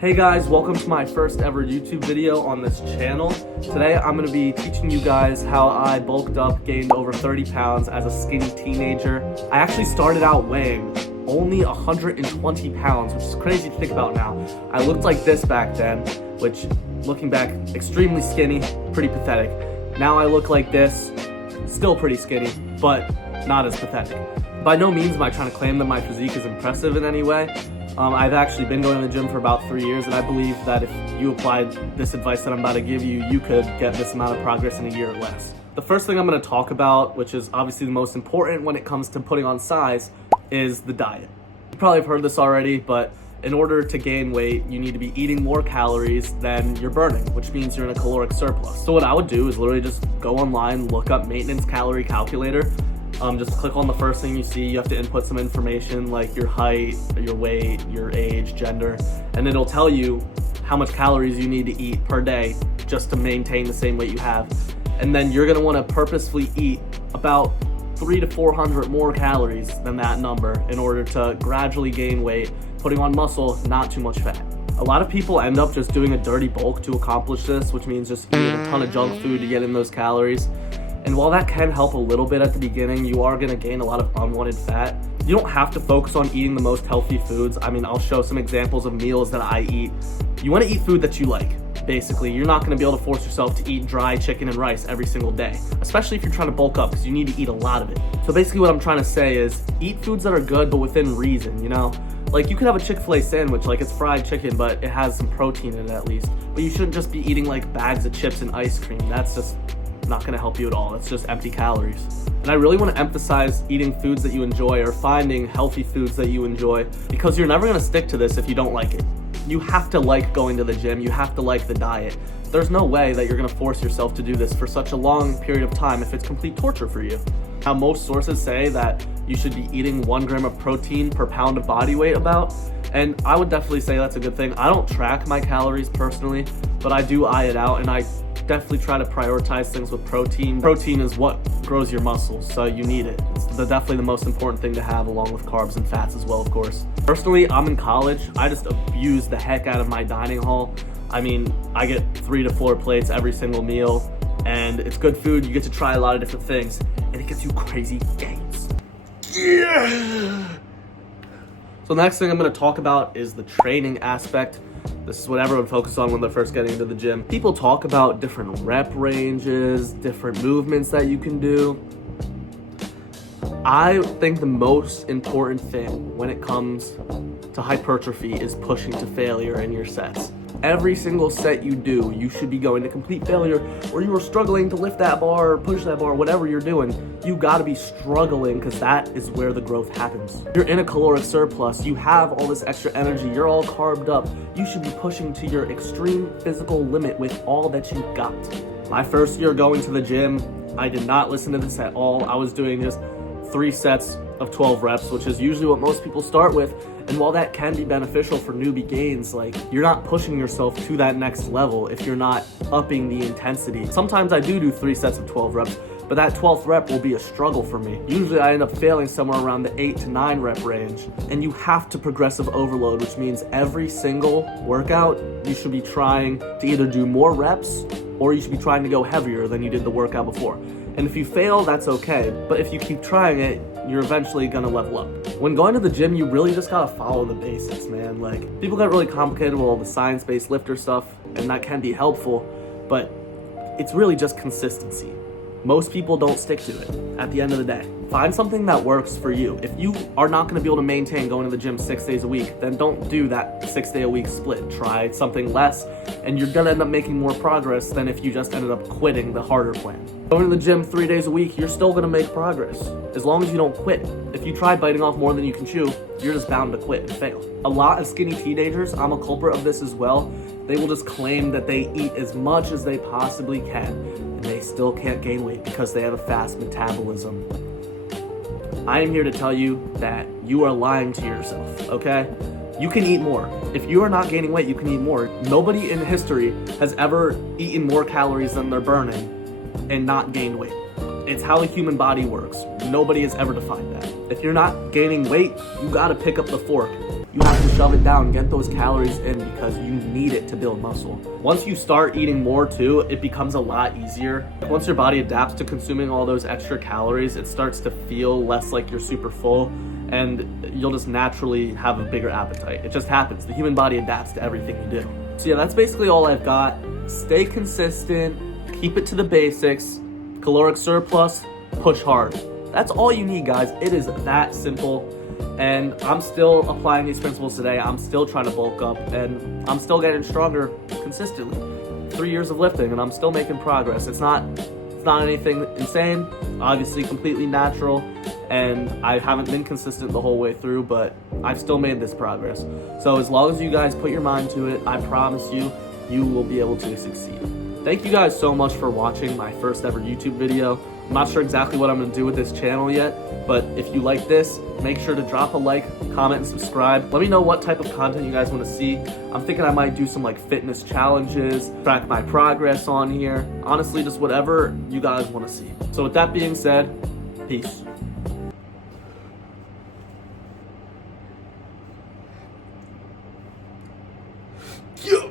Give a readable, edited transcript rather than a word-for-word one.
Hey guys, welcome to my first ever YouTube video on this channel. Today I'm going to be teaching you guys how I bulked up, gained over 30 pounds as a skinny teenager. I actually started out weighing only 120 pounds, which is crazy to think about now. I looked like this back then, which, looking back, extremely skinny, pretty pathetic. Now I look like this, still pretty skinny, but not as pathetic. By no means am I trying to claim that my physique is impressive in any way. I've actually been going to the gym for about 3 years, and I believe that if you applied this advice that I'm about to give you, you could get this amount of progress in a year or less. The first thing I'm going to talk about, which is obviously the most important when it comes to putting on size, is the diet. You probably have heard this already, but in order to gain weight, you need to be eating more calories than you're burning, which means you're in a caloric surplus. So what I would do is literally just go online, look up maintenance calorie calculator. Just click on the first thing you see. You have to input some information like your height, your weight, your age, gender, and it'll tell you how much calories you need to eat per day just to maintain the same weight you have. And then you're gonna wanna purposefully eat about 300 to 400 more calories than that number in order to gradually gain weight, putting on muscle, not too much fat. A lot of people end up just doing a dirty bulk to accomplish this, which means just eating a ton of junk food to get in those calories. And while that can help a little bit at the beginning, you are gonna gain a lot of unwanted fat. You don't have to focus on eating the most healthy foods. I mean, I'll show some examples of meals that I eat. You wanna eat food that you like, basically. You're not gonna be able to force yourself to eat dry chicken and rice every single day, especially if you're trying to bulk up, because you need to eat a lot of it. So basically what I'm trying to say is eat foods that are good, but within reason, you know? Like, you could have a Chick-fil-A sandwich, like it's fried chicken, but it has some protein in it at least. But you shouldn't just be eating like bags of chips and ice cream. That's just not gonna help you at all. It's just empty calories. And I really wanna emphasize eating foods that you enjoy or finding healthy foods that you enjoy, because you're never gonna stick to this if you don't like it. You have to like going to the gym. You have to like the diet. There's no way that you're gonna force yourself to do this for such a long period of time if it's complete torture for you. Now, most sources say that you should be eating 1 gram of protein per pound of body weight about, and I would definitely say that's a good thing. I don't track my calories personally, but I do eye it out, and I definitely try to prioritize things with protein. Protein is what grows your muscles, so you need it. It's definitely the most important thing to have, along with carbs and fats as well, of course. Personally, I'm in college. I just abuse the heck out of my dining hall. I mean, I get 3 to 4 plates every single meal, and it's good food. You get to try a lot of different things, and it gets you crazy gains. Yeah! So the next thing I'm gonna talk about is the training aspect. This is what everyone focuses on when they're first getting into the gym. People talk about different rep ranges, different movements that you can do. I think the most important thing when it comes to hypertrophy is pushing to failure in your sets. Every single set you do, you should be going to complete failure, or you are struggling to lift that bar or push that bar, whatever you're doing. You gotta be struggling, because that is where the growth happens. You're in a caloric surplus, you have all this extra energy, you're all carbed up. You should be pushing to your extreme physical limit with all that you got. My first year going to the gym, I did not listen to this at all. I was doing just 3 sets of 12 reps, which is usually what most people start with. And while that can be beneficial for newbie gains, like, you're not pushing yourself to that next level if you're not upping the intensity. Sometimes I do 3 sets of 12 reps, but that 12th rep will be a struggle for me. Usually I end up failing somewhere around the 8 to 9 rep range. And you have to progressive overload, which means every single workout, you should be trying to either do more reps, or you should be trying to go heavier than you did the workout before. And if you fail, that's okay. But if you keep trying it, you're eventually gonna level up. When going to the gym, you really just gotta follow the basics, man. Like, people get really complicated with all the science-based lifter stuff, and that can be helpful, but it's really just consistency. Most people don't stick to it at the end of the day. Find something that works for you. If you are not gonna be able to maintain going to the gym 6 days a week, then don't do that 6-day-a-week split. Try something less, and you're gonna end up making more progress than if you just ended up quitting the harder plan. Going to the gym 3 days a week, you're still gonna make progress, as long as you don't quit. If you try biting off more than you can chew, you're just bound to quit and fail. A lot of skinny teenagers, I'm a culprit of this as well, they will just claim that they eat as much as they possibly can, and they still can't gain weight because they have a fast metabolism. I am here to tell you that you are lying to yourself, okay? You can eat more. If you are not gaining weight, you can eat more. Nobody in history has ever eaten more calories than they're burning and not gained weight. It's how the human body works. Nobody has ever defined that. If you're not gaining weight, you gotta pick up the fork. You have to shove it down, get those calories in because you need it to build muscle. Once you start eating more too, it becomes a lot easier. Once your body adapts to consuming all those extra calories, it starts to feel less like you're super full, and you'll just naturally have a bigger appetite. It just happens. The human body adapts to everything you do. So yeah, that's basically all I've got. Stay consistent, keep it to the basics, caloric surplus, push hard. That's all you need, guys. It is that simple. And I'm still applying these principles today. I'm still trying to bulk up, and I'm still getting stronger consistently. 3 years of lifting, and I'm still making progress. It's not anything insane, obviously completely natural, and I haven't been consistent the whole way through, but I've still made this progress. So as long as you guys put your mind to it, I promise you, you will be able to succeed. Thank you guys so much for watching my first ever YouTube video. I'm not sure exactly what I'm going to do with this channel yet, but if you like this, make sure to drop a like, comment, and subscribe. Let me know what type of content you guys want to see. I'm thinking I might do some like fitness challenges, track my progress on here. Honestly, just whatever you guys want to see. So with that being said, peace. Yeah.